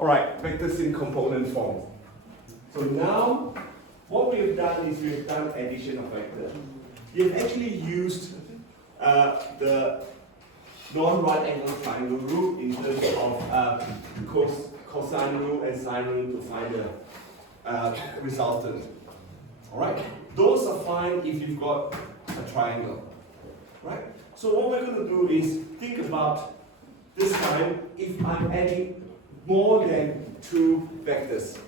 Alright, vectors in component form. So now, what we've done is we've done addition of vectors. You've actually used the non-right angle triangle rule in terms of cosine rule and sine rule to find the resultant. Alright? Those are fine if you've got a triangle. Right? So what we're going to do is think about this time if I'm adding more than two vectors.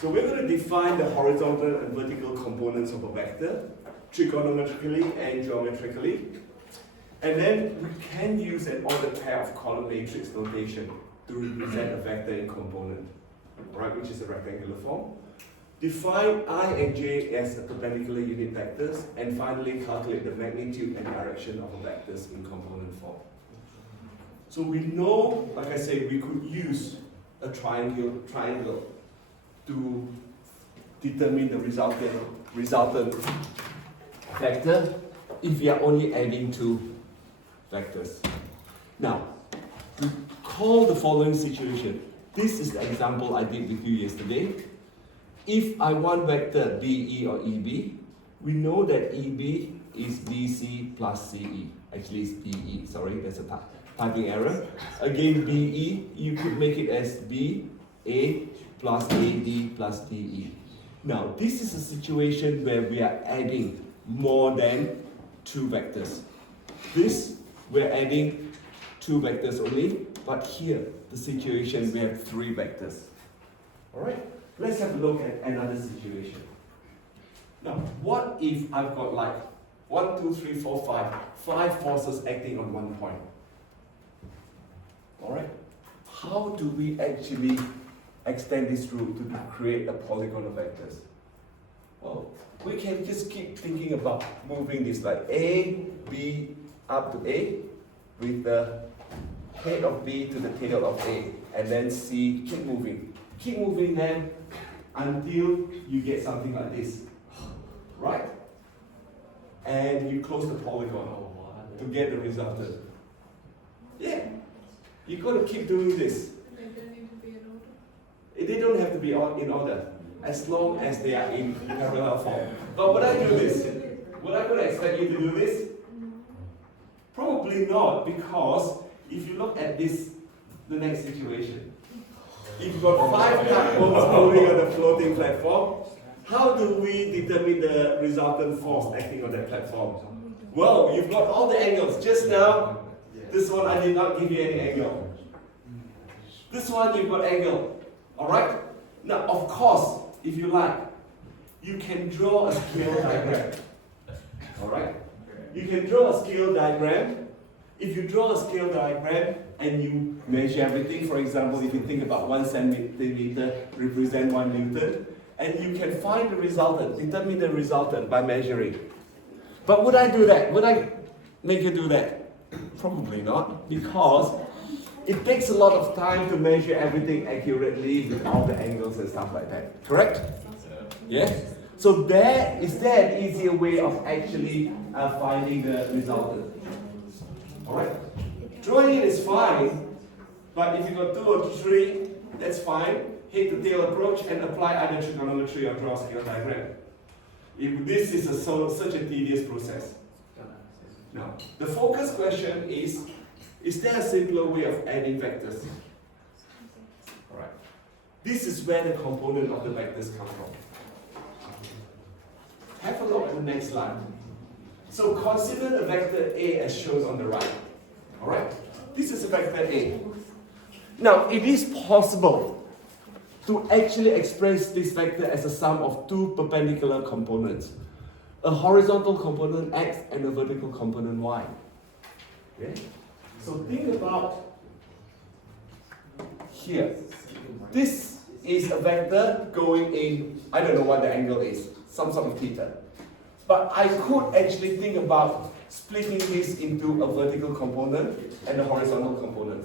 So we're going to define the horizontal and vertical components of a vector, trigonometrically and geometrically. And then we can use an ordered pair of column matrix notation to represent a vector in component, right, which is a rectangular form. Define I and j as a perpendicular unit vectors, and finally calculate the magnitude and direction of a vectors in component form. So we know, like I said, we could use a triangle to determine the resultant vector if we are only adding two vectors. Now, to call the following situation, this is the example I did with you yesterday. If I want vector BE or EB, we know that EB is BC plus CE. Actually, it's BE. Sorry, there's a typing error. Again, BE, you could make it as BA plus AD plus DE. Now, this is a situation where we are adding more than two vectors. This, we're adding two vectors only, but here, the situation, we have three vectors. All right? Let's have a look at another situation. Now, what if I've got like 1, 2, 3, 4, 5 forces acting on one point? Alright? How do we actually extend this rule to create a polygon of vectors? Well, we can just keep thinking about moving this like A, B up to A with the head of B to the tail of A, and then C, keep moving. Keep moving them until you get something like this, right? And you close the polygon to get the resultant. Yeah, you've got to keep doing this. They don't need to be in order. They don't have to be in order, as long as they are in parallel form. But would I do this? Would I going to expect you to do this? Probably not, because if you look at this, the next situation, if you've got 5 cardboards floating on the floating platform, how do we determine the resultant force acting on that platform? Well, you've got all the angles. Just now, this one I did not give you any angle. This one you've got angle. Alright? Now, of course, if you like, you can draw a scale diagram. Alright? You can draw a scale diagram. If you draw a scale diagram and you measure everything, for example, if you think about 1 centimeter represent 1 Newton, and you can find the resultant, determine the resultant by measuring. But would I do that? Would I make you do that? Probably not, because it takes a lot of time to measure everything accurately with all the angles and stuff like that. Correct? Yes? So is there an easier way of actually finding the resultant? Alright? Drawing it is fine, but if you've got 2 or 3, that's fine. Head to tail approach and apply either trigonometry or draw a scale diagram. This is such a tedious process. Now, the focus question is there a simpler way of adding vectors? Alright. This is where the component of the vectors come from. Have a look at the next slide. So consider the vector A as shown on the right. Alright? This is a vector A. Now, it is possible to actually express this vector as a sum of 2 perpendicular components. A horizontal component X and a vertical component Y. Okay? So think about here. This is a vector going in, I don't know what the angle is, some sort of theta. But I could actually think about splitting this into a vertical component and a horizontal component.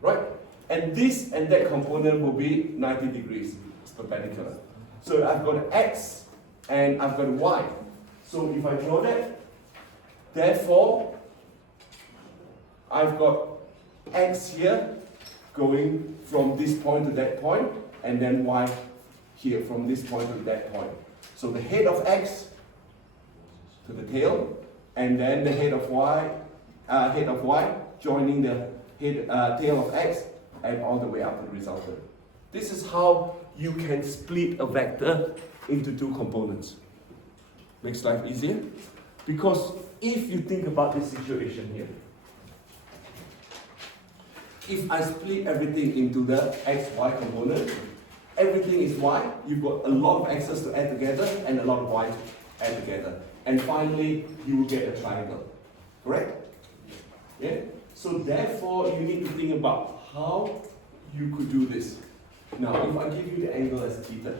Right? And this and that component will be 90 degrees. It's perpendicular. So I've got X and I've got Y. So if I draw that, therefore, I've got X here going from this point to that point, and then y here from this point to that point. So the head of x to the tail, and then the head of y joining the tail of x, and all the way up to the resultant. This is how you can split a vector into two components. Makes life easier. Because if you think about this situation here, if I split everything into the x, y component, everything is y, you've got a lot of x's to add together and a lot of y to add together. And finally, you will get a triangle. Correct? Yeah? So therefore, you need to think about how you could do this. Now, if I give you the angle as theta,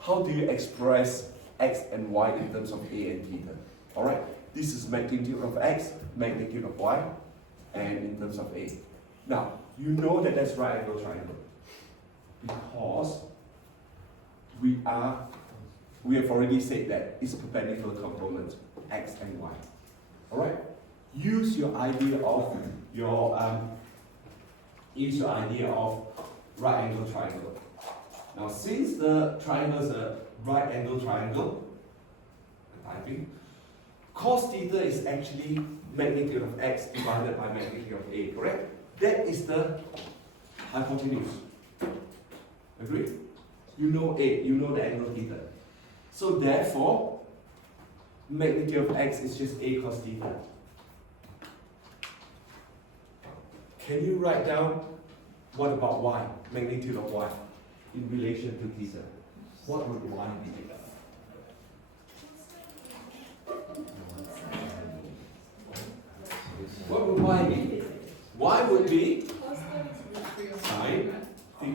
how do you express x and y in terms of a and theta? Alright? This is magnitude of x, magnitude of y, and in terms of a. Now, you know that that's right angle triangle. Because we have already said that it's perpendicular components, x and y. Alright? Use your idea of right angle triangle. Now, since the triangle is a right angle triangle, typing, cos theta is actually magnitude of x divided by magnitude of a, correct? That is the hypotenuse. Agree? You know a, you know the angle theta. So therefore, magnitude of x is just a cos theta. Can you write down what about y, magnitude of y, in relation to theta? What would y be? What would y be? Y would be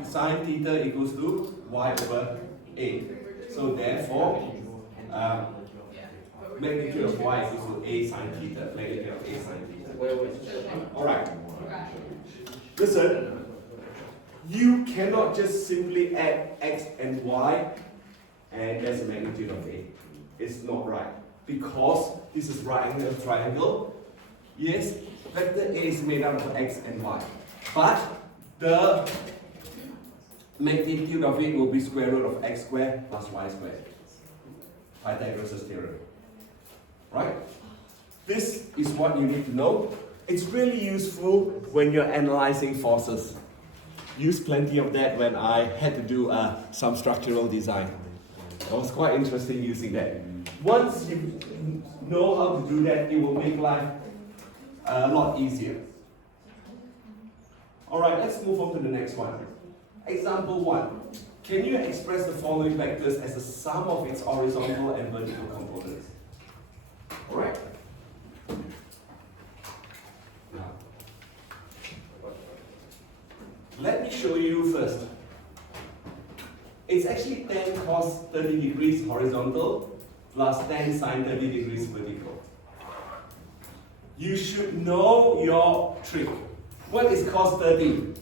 sine theta equals to y over a. So therefore, magnitude of y equals to a sine theta, magnitude of a sine theta. Alright. Listen, you cannot just simply add x and y and there's a magnitude of a. It's not right. Because this is right angle triangle. Yes, vector A is made up of x and y. But the magnitude of it will be square root of x squared plus y squared. Pythagoras' theorem. Right? This is what you need to know. It's really useful when you're analyzing forces. Used plenty of that when I had to do some structural design. It was quite interesting using that. Once you know how to do that, it will make life a lot easier. Alright, let's move on to the next one. Example 1. Can you express the following vectors as a sum of its horizontal and vertical components? Alright? Let me show you first. It's actually tan cos 30 degrees horizontal plus tan sine 30 degrees vertical. You should know your trick. What is cos 30?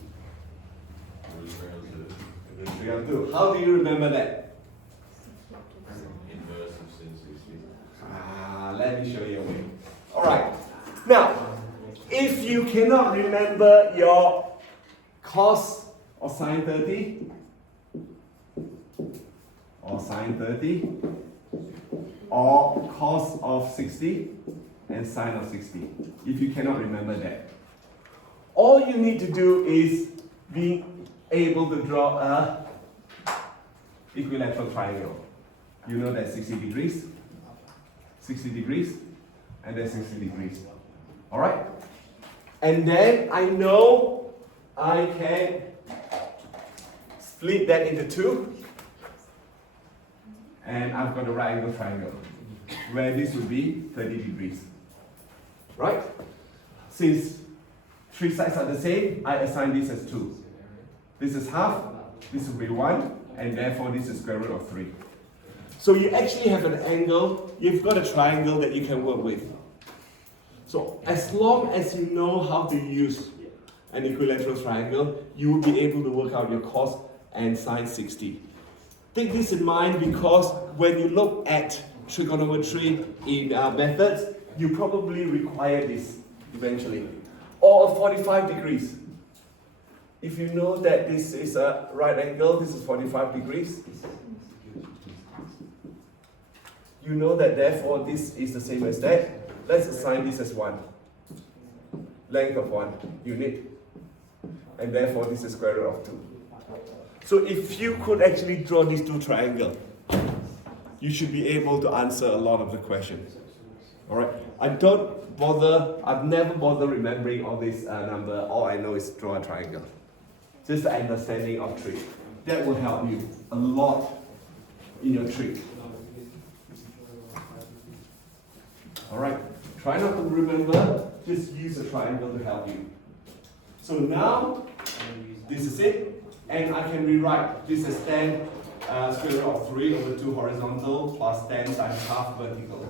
3/2. How do you remember that? Inverse of sin 60. Let me show you a way. Alright. Now, if you cannot remember your cos or sine 30 or sine 30 or cos of 60 and sine of 60, if you cannot remember that, all you need to do is be able to draw a equilateral triangle. You know that 60 degrees, and then 60 degrees. Alright? And then I know I can split that into two, and I've got a right angle triangle where this would be 30 degrees. Right? Since three sides are the same, I assign this as 2. This is half, this will be 1, and therefore this is square root of 3. So you actually have an angle, you've got a triangle that you can work with. So as long as you know how to use an equilateral triangle, you will be able to work out your cos and sine 60. Take this in mind because when you look at trigonometry in methods, you probably require this eventually. Or 45 degrees. if you know that this is a right angle, this is 45 degrees, you know that therefore this is the same as that. Let's assign this as 1. Length of 1 unit. And therefore this is square root of 2. So if you could actually draw these two triangles, you should be able to answer a lot of the questions. Alright? I've never bothered remembering all this number. All I know is draw a triangle. Just the understanding of trick. That will help you a lot in your trick. Alright, try not to remember, just use a triangle to help you. So now, this is it, and I can rewrite this as 10 square root of 3 over 2 horizontal plus 10 times half vertical.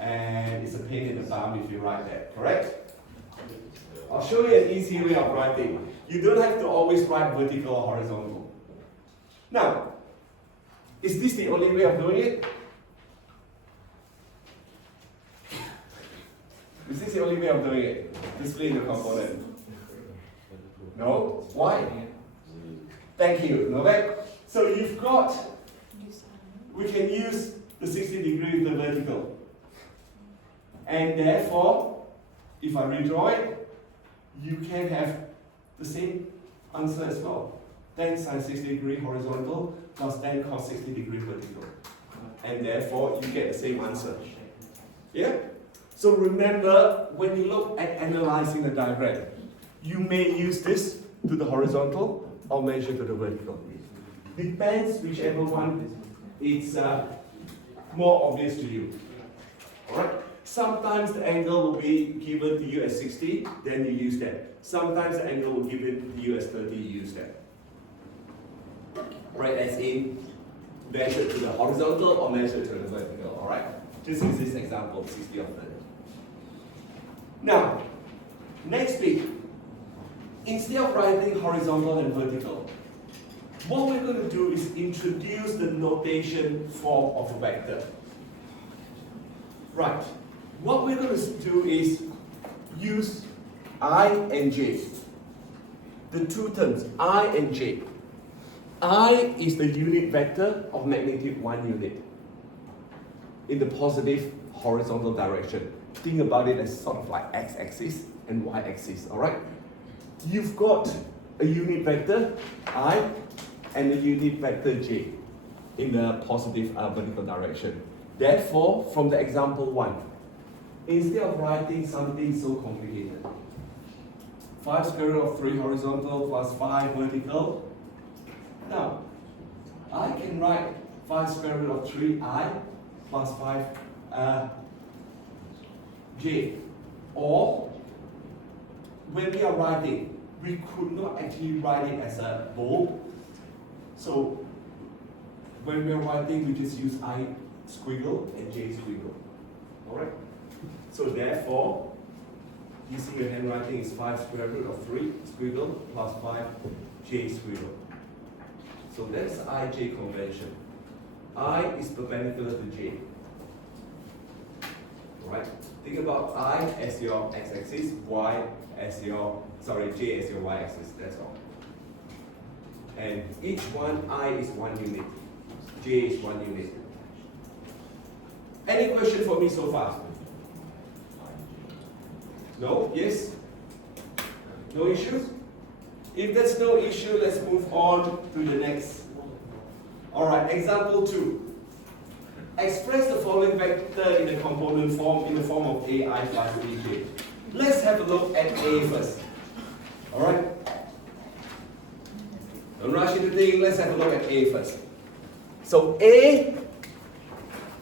And it's a pain in the bum if you write that, correct? I'll show you an easy way of writing. You don't have to always write vertical or horizontal. Now, is this the only way of doing it? Is this the only way of doing it? Display the component. No? Why? Thank you, Novak. So you've got, we can use the 60 degree with the vertical. And therefore, if I redraw it, you can have the same answer as well. 10 sine 60 degree horizontal plus 10 cos 60 degree vertical. And therefore, you get the same answer. Yeah? So remember, when you look at analyzing the diagram, you may use this to the horizontal or measure to the vertical. Depends whichever one is more obvious to you. Alright? Sometimes the angle will be given to you as 60, then you use that. Sometimes the angle will be given to you as 30, you use that. Right, as in measure to the horizontal or measure to the vertical. Alright? Just use this example, 60 or 30. Now, next bit. Instead of writing horizontal and vertical, what we're going to do is introduce the notation form of a vector. Right. What we're going to do is use I and j. The two terms, I and j. I is the unit vector of magnitude 1 unit in the positive horizontal direction. Think about it as sort of like x-axis and y-axis, alright? You've got a unit vector, I, and a unit vector j in the positive vertical direction. Therefore, from the example 1, instead of writing something so complicated, 5 square root of 3 horizontal plus 5 vertical, now, I can write 5 square root of 3i plus 5 j. Or, when we are writing, we could not actually write it as a bold. So, when we are writing, we just use I squiggle and j squiggle. Alright? So therefore, you see your handwriting is 5 square root of 3 squiggle plus 5 j squiggle. So that's ij convention. I is perpendicular to j. Alright? Think about I as your x-axis, y as your, j as your y-axis, that's all. And each one, I is 1 unit, j is 1 unit. Any question for me so far? No? Yes? No issues? If there's no issue, let's move on to the next. Alright, example 2. Express the following vector in the component form in the form of ai plus bj. Let's have a look at A first. Alright? Don't rush into things, let's have a look at A first. So A,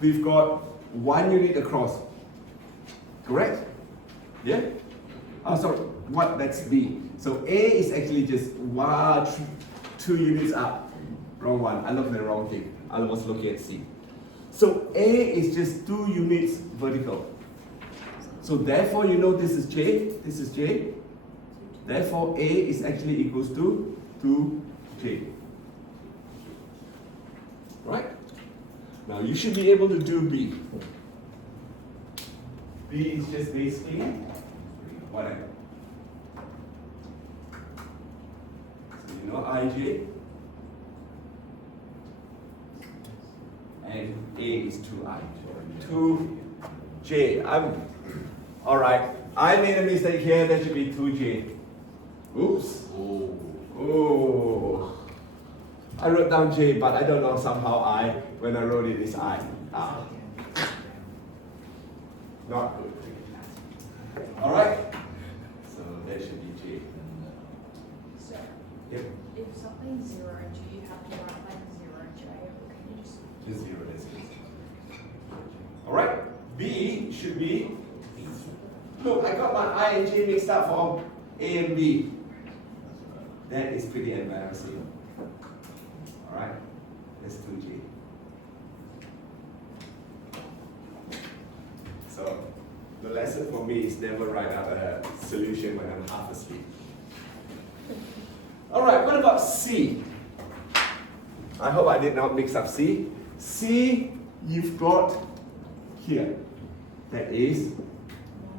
we've got 1 unit across. Correct? Yeah? Oh, sorry, what? That's B. So A is actually just 2 units up. Wrong one, I looked at the wrong thing. I was looking at C. So A is just 2 units vertical. So therefore, you know this is J, this is J. Therefore, A is actually equals to 2J. Right? Now you should be able to do B. B is just basically whatever. of ij, and A is 2i. 2j. Alright, I made a mistake here, that should be 2j. Oops. Oh. Oh. I wrote down j, but I don't know, somehow when I wrote it, is I. Ah. Not good. Alright? So that should be j. So, Yep. if something's 0 g, you have to write like 0 j, or can you just... Just 0, that's it. Alright? B should be. Look, I got my I and J mixed up for A and B. That is pretty embarrassing. Alright? That's 2J. So, the lesson for me is never write out a solution when I'm half asleep. Alright, what about C? I hope I did not mix up C. C, you've got here. That is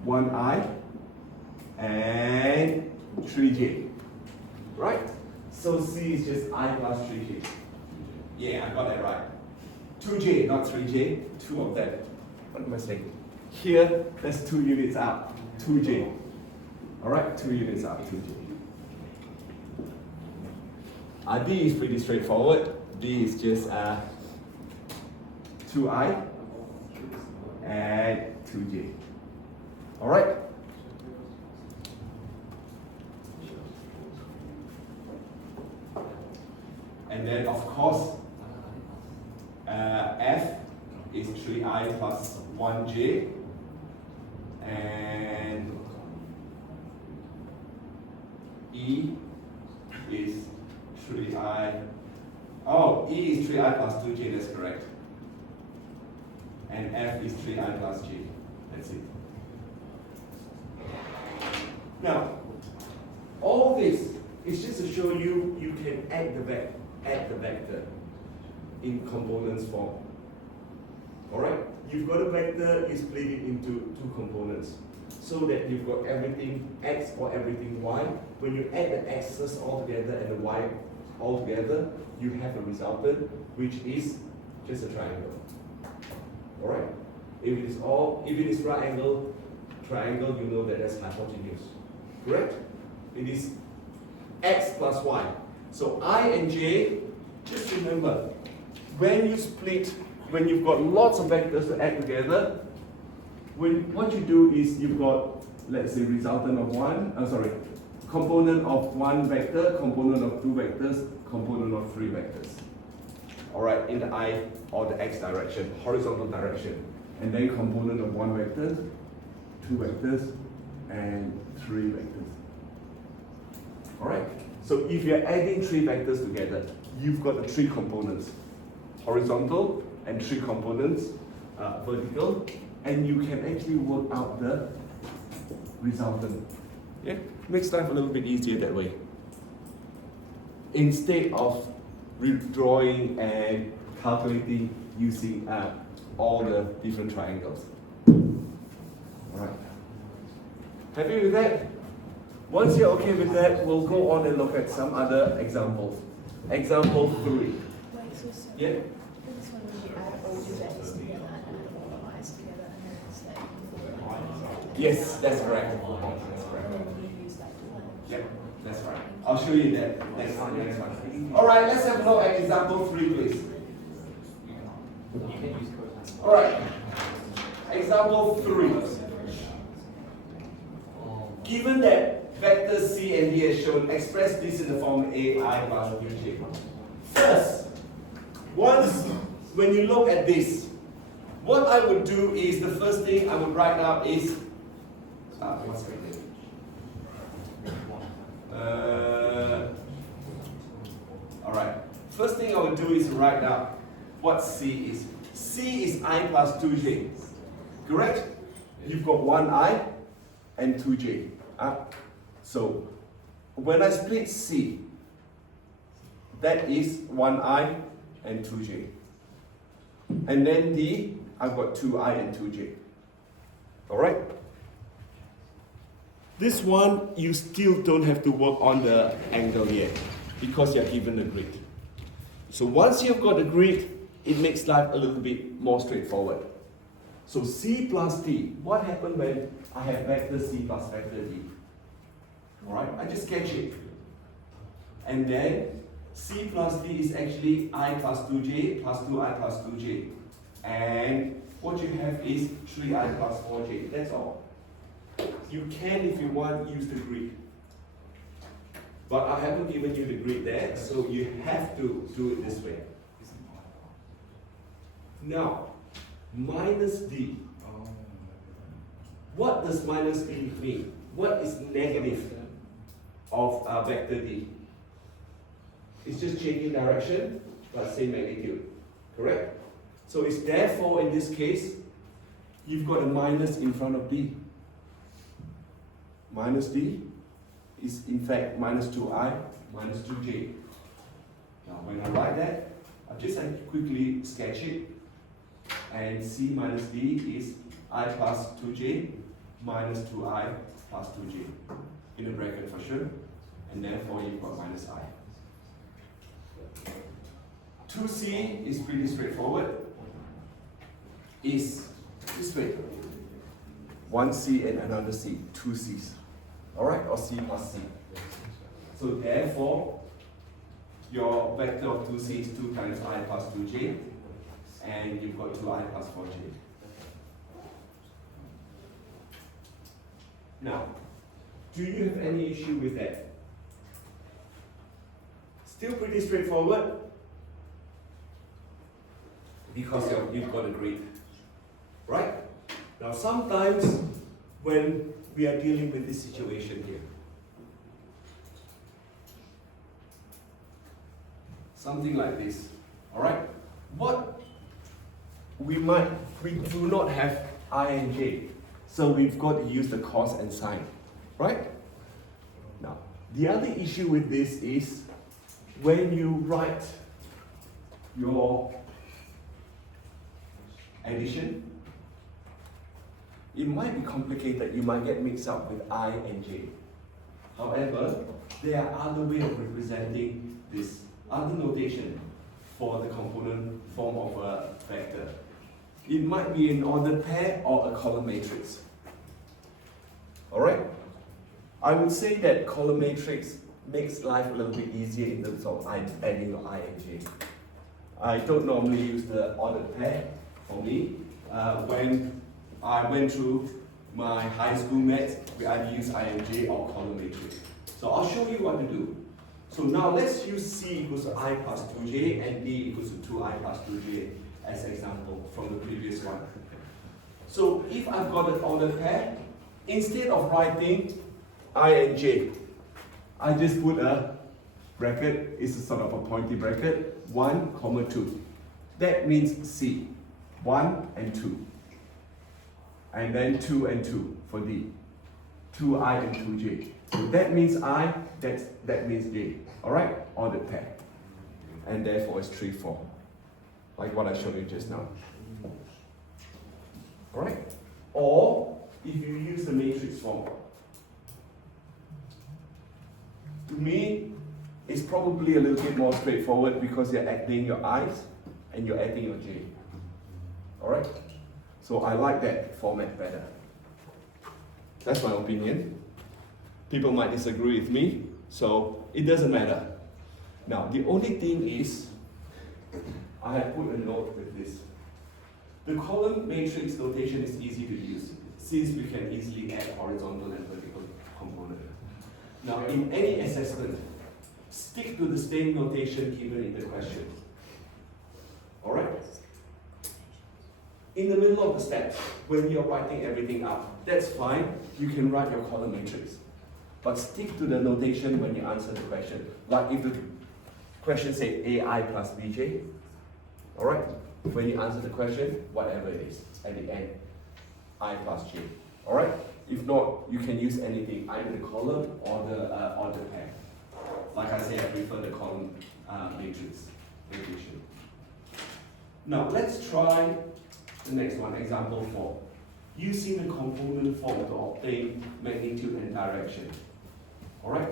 1i and 3j. Right? So C is just I plus 3j. Yeah, I got that right. 2j, not 3j. 2 of them. What am I saying? Here, that's 2 units up. 2j. Alright, 2 units up, 2j. D is pretty straightforward. D is just 2i and 2j. Alright? And then, of course, F is 3i plus 1j. And E is 3i. Oh, E is 3i plus 2j, that's correct. And F is 3i plus j. That's it. Now, all this is just to show you you can add the vector in components form. Alright? You've got a vector, you split it into 2 components. So that you've got everything x or everything y. When you add the x's all together and the y all together, you have a resultant which is just a triangle. Alright? If it is right angle triangle, you know that that's hypotenuse. Correct? It is x plus y. So I and j, just remember, when you've got lots of vectors to add together, what you do is you've got, let's say, resultant of component of 1 vector, component of 2 vectors, component of 3 vectors. Alright, in the I or the x direction, horizontal direction. And then component of 1 vector, 2 vectors, and 3 vectors. Alright, so if you're adding 3 vectors together, you've got the 3 components, horizontal, and 3 components, vertical, and you can actually work out the resultant. Yeah, makes life a little bit easier that way. Instead of redrawing and calculating using all the different triangles. Alright. Happy with that? Once you're okay with that, we'll go on and look at some other examples. Example 3. Wait, so Yeah? this one when you add all your vectors together and add all the i's together and then it's like... Yes, that's correct. That's And correct. then you use that one. Yep, that's right. I'll show you that next one. Alright, let's have a look at example 3, please. Alright. Example 3. Given that vectors C and D as shown, express this in the form AI plus UJ. First, when you look at this, what I would do is, the first thing I would write down is, alright, first thing I would do is write down what C is. C is I plus 2J, correct? You've got 1I and 2J. So, when I split C, that is 1I and 2J. And then D, I've got 2I and 2J. Alright? This one, you still don't have to work on the angle yet. because you're given the grid. So once you've got the grid, it makes life a little bit more straightforward. So C plus D, what happened when I have vector C plus vector D? Alright, I just sketch it. And then C plus D is actually I plus 2j plus 2i plus 2j. And what you have is 3i plus 4j, that's all. You can, if you want, use the grid. But I haven't given you the grid there, so you have to do it this way. Now, minus D. What does minus D mean? What is negative of vector D? It's just changing direction, but same magnitude, correct? So it's therefore, in this case, you've got a minus in front of D. Minus D is in fact minus 2i minus 2j. Now when I write that, I just quickly sketch it, and C minus D is I plus 2j minus 2i plus 2j in a bracket for sure, and therefore you've got minus I. 2C is pretty straightforward. Is this way. One C and another C, two C's. Alright, or C plus C. So therefore, your vector of 2C is 2 times I plus 2j, and you've got 2i plus 4j. Now, do you have any issue with that? Still pretty straightforward, because you've got a grid, right? Now sometimes when we are dealing with this situation here, something like this, alright? What we do not have I and j, so we've got to use the cos and sine, right? Now, the other issue with this is when you write your addition, it might be complicated, you might get mixed up with I and j. However, there are other ways of representing this, other notation for the component form of a vector. It might be an ordered pair or a column matrix. Alright? I would say that column matrix makes life a little bit easier in terms of adding your I and j. I don't normally use the ordered pair for me. When I went through my high school maths, we either use I and j or column matrix. So I'll show you what to do. So now let's use C equals to I plus 2j and D equals to 2i plus 2j as an example from the previous one. So if I've got an ordered pair, instead of writing I and j, I just put a bracket, it's a sort of a pointy bracket, 1, comma 2. That means C, 1 and 2. And then 2 and 2 for D. 2i and 2j. So that means I, that means j. Alright? Ordered pair. And therefore it's 3, 4. Like what I showed you just now. Alright? Or if you use the matrix form. To me, it's probably a little bit more straightforward because you're adding your i's and you're adding your j. Alright? So I like that format better. That's my opinion. People might disagree with me, so it doesn't matter. Now, the only thing is, I have put a note with this. The column matrix notation is easy to use, since we can easily add horizontal and vertical component. Now, in any assessment, stick to the same notation given in the question. Alright? In the middle of the steps, when you're writing everything up, that's fine, you can write your column matrix. But stick to the notation when you answer the question. Like if the question says AI plus BJ, alright? When you answer the question, whatever it is, at the end, I plus J, alright? If not, you can use anything, either the column or the pair. Like I say, I prefer the column matrix notation. Now let's try the next one, example 4. Using the component form to obtain magnitude and direction. Alright?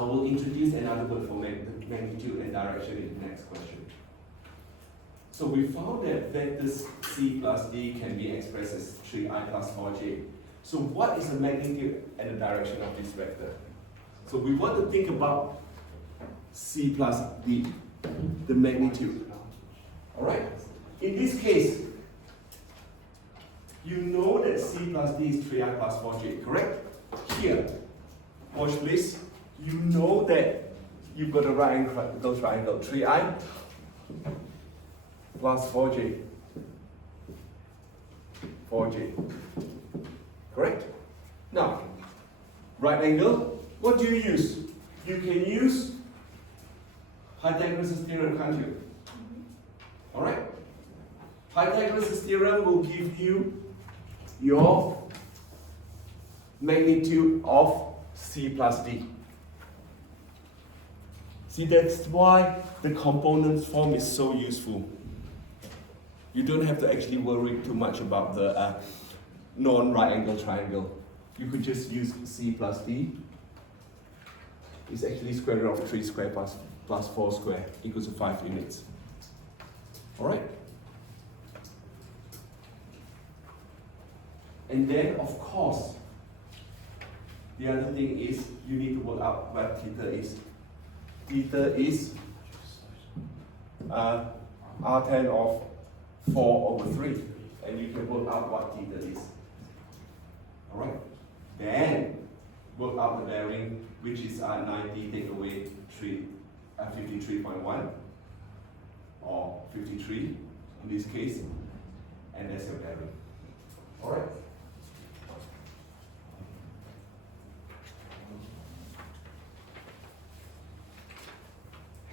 I will introduce another word for magnitude and direction in the next question. So we found that vectors c plus d can be expressed as 3i plus 4j. So what is the magnitude and the direction of this vector? So we want to think about c plus d, the magnitude. Alright? In this case, you know that c plus d is 3i plus 4j, correct? Here, watch please. You know that you've got a right angle, those triangle, 3i plus 4j. 4j. Correct? Now, right angle, what do you use? You can use Pythagoras' theorem, can't you? Alright? Pythagoras' theorem will give you your magnitude of c plus d. See, that's why the components form is so useful. You don't have to actually worry too much about the non-right angle triangle. You could just use c plus d. It's actually square root of 3 square plus 4 square equals to 5 units. Alright? And then, of course, the other thing is you need to work out what theta is. Theta is R10 of 4 over 3. And you can work out what theta is. Alright? Then, work out the bearing, which is 90 take away 53.1 or 53 in this case. And that's your bearing. Alright?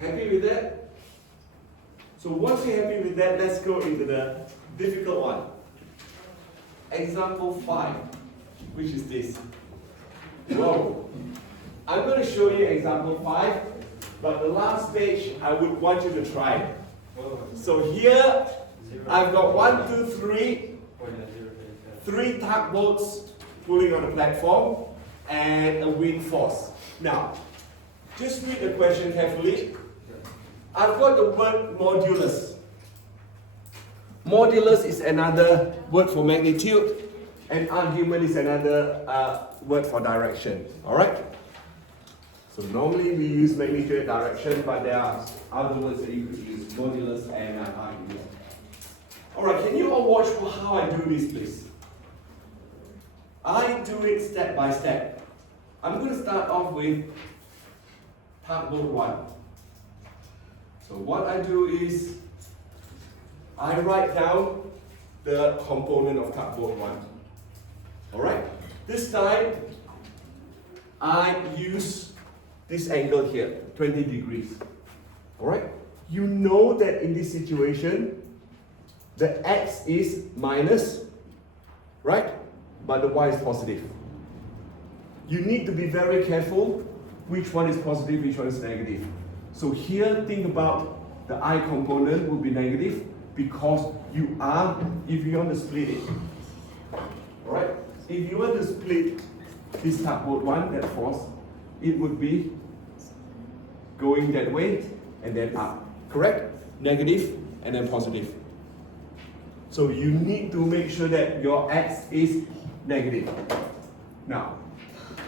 Happy with that? So once you're happy with that, let's go into the difficult one. Example 5, which is this. Whoa. I'm going to show you example 5, but the last page I would want you to try. So here, I've got 1, 2, 3 tugboats pulling on a platform and a wind force. Now, just read the question carefully. I've got the word modulus. Modulus is another word for magnitude, and argument is another word for direction. Alright? So normally we use magnitude and direction, but there are other words that you could use, modulus and argument. Alright, can you all watch how I do this, please? I do it step by step. I'm going to start off with tugboat 1. So what I do is, I write down the component of tugboat 1. Alright? This time, I use this angle here, 20 degrees. Alright? You know that in this situation, the x is minus, right? But the y is positive. You need to be very careful which one is positive, which one is negative. So here, think about the I component will be negative because you are, if you want to split it, alright? If you want to split this tugboat 1, that force, it would be going that way and then up, correct? Negative and then positive. So you need to make sure that your x is negative. Now,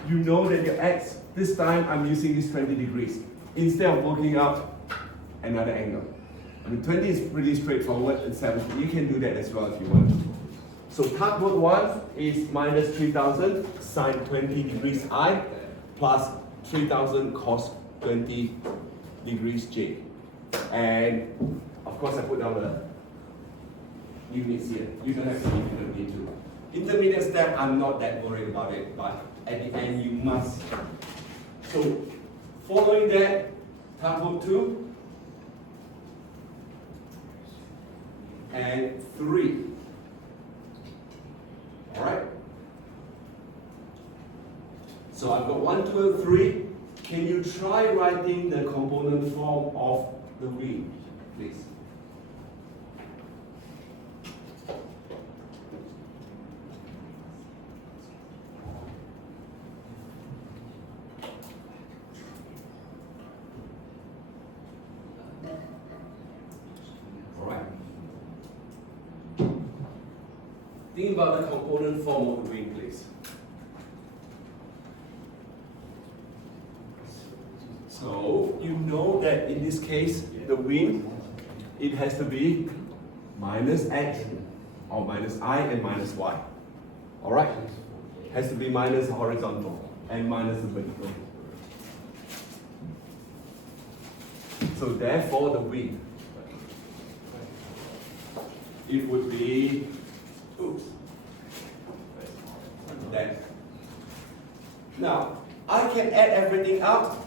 you know that your x, this time I'm using this 20 degrees. Instead of working out another angle. I mean, 20 is pretty straightforward, and 70, you can do that as well if you want. So tugboat 1 is minus 3000 sine 20 degrees I plus 3000 cos 20 degrees J. And of course I put down the units here. You don't have to if you don't need to. Intermediate step, I'm not that worried about it, but at the end you must. So following that, tugboat 2 and 3. Alright? So I've got 1, 2, and 3. Can you try writing the component form of the wind, please? think about the component form of the wing, please. So you know that in this case, the wing, it has to be minus x or minus I and minus y. All right? Has to be minus the horizontal and minus the vertical. So therefore the wing, it would be, oops, that. Now, I can add everything up.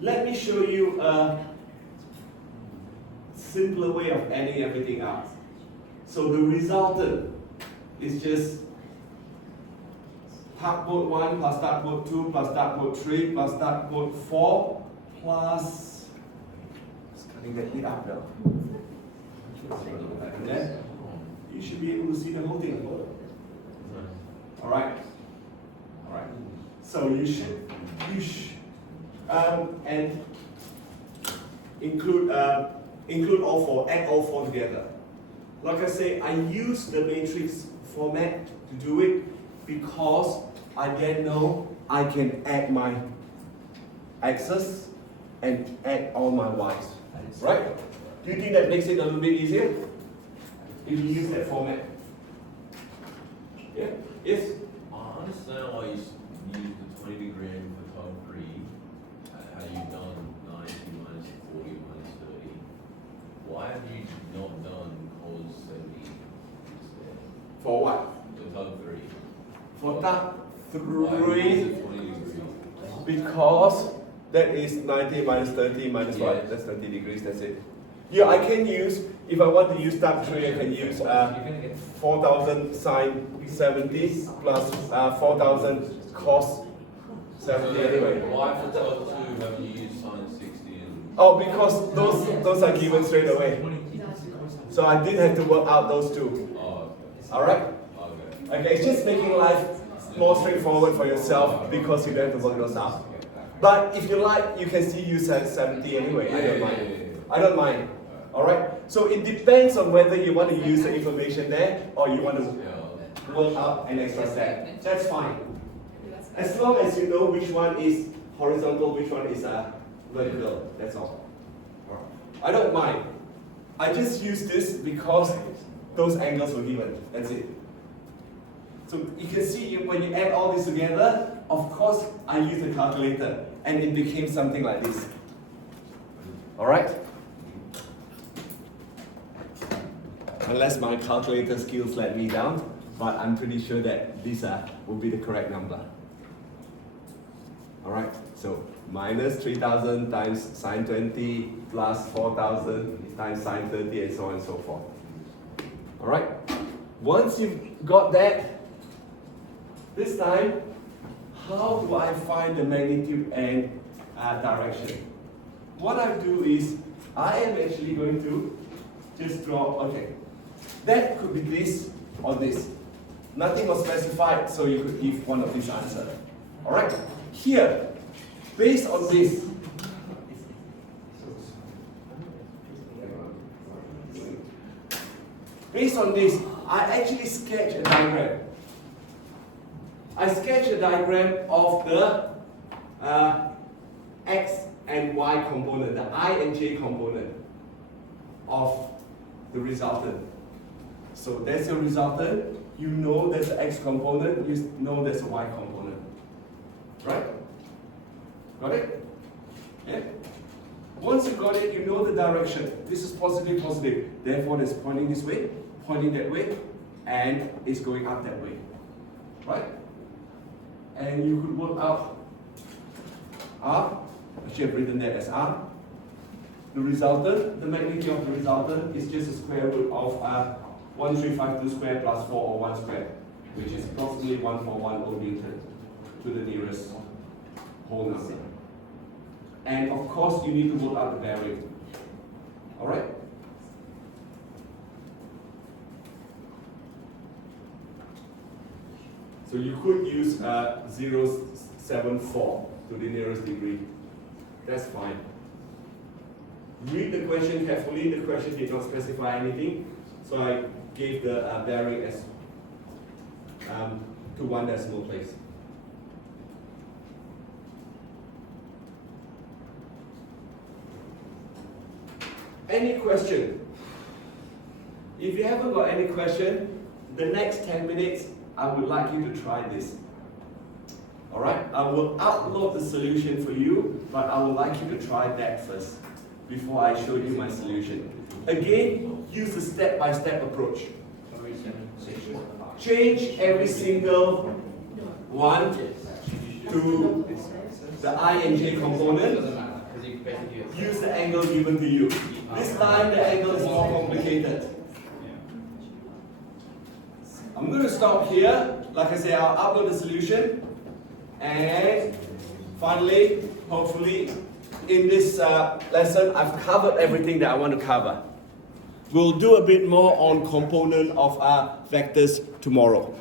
Let me show you a simpler way of adding everything up. So the resultant is just tugboat 1 plus tugboat 2 plus tugboat 3 plus tugboat 4 plus, just cutting that bit up now. And then you should be able to see the whole thing. Alright? Alright. So you should and include all four, add all four together. Like I say, I use the matrix format to do it because I then know I can add my x's and add all my y's. Right? Do you think that makes it a little bit easier if you use that format? Yeah? Yes? I understand why you use the 20 degree angle for 12 3, how you've done 90 minus 40 minus 30. Why have you not done cos 70 instead? For what? The 12 3. For that Why use 3, the 20 degree? because that is 90 minus 30 minus 5. Yes. That's 30 degrees, that's it. Yeah, I can use, if I want to use that 3, I can use 4,000 sine 70 plus 4,000 cos 70 anyway. Why for 12 2 haven't you used sine 60 and... Oh, because those are given straight away. So I didn't have to work out those two. Oh, Alright? okay. Okay, it's just making life more straightforward for yourself because you don't have to work those out. But if you like, you can still use 70 anyway. I don't mind. I don't mind. Alright? So it depends on whether you want to use the information there or you want to work out an extra step. That's fine. As long as you know which one is horizontal, which one is vertical. That's all. I don't mind. I just use this because those angles were given. That's it. So you can see when you add all this together, of course I used a calculator and it became something like this. Alright? Unless my calculator skills let me down, but I'm pretty sure that this will be the correct number. Alright, so minus 3,000 times sine 20 plus 4,000 times sine 30 and so on and so forth. Alright, once you've got that, this time, how do I find the magnitude and direction? What I do is, I am actually going to just draw, okay, that could be this or this. Nothing was specified, so you could give one of these answers. Alright, here, based on this, I actually sketch a diagram. I sketch a diagram of the x and y component, the I and j component of the resultant. So there's your resultant, you know there's the x component, you know there's a y component. Right? Got it? Yeah? Once you got it, you know the direction. This is positive, positive. Therefore, it's pointing this way, pointing that way, and it's going up that way. Right? And you could work out R. Actually, I've written that as R. The resultant, the magnitude of the resultant is just a square root of 1352 squared plus 401 squared, which is approximately 141 Newton to the nearest whole number. And of course, you need to work out the bearing. Alright? So you could use 0.74 to the nearest degree. That's fine. Read the question carefully. The question did not specify anything, so I gave the bearing as to one decimal place. Any question? If you haven't got any question, the next 10 minutes, I would like you to try this. Alright, I will upload the solution for you, but I would like you to try that first before I show you my solution. Again, use the step-by-step approach. Change every single one to the I and J component. Use the angle given to you. This time the angle is more complicated. I'm going to stop here. Like I say, I'll upload the solution. And finally, hopefully, in this lesson, I've covered everything that I want to cover. We'll do a bit more on component of our vectors tomorrow.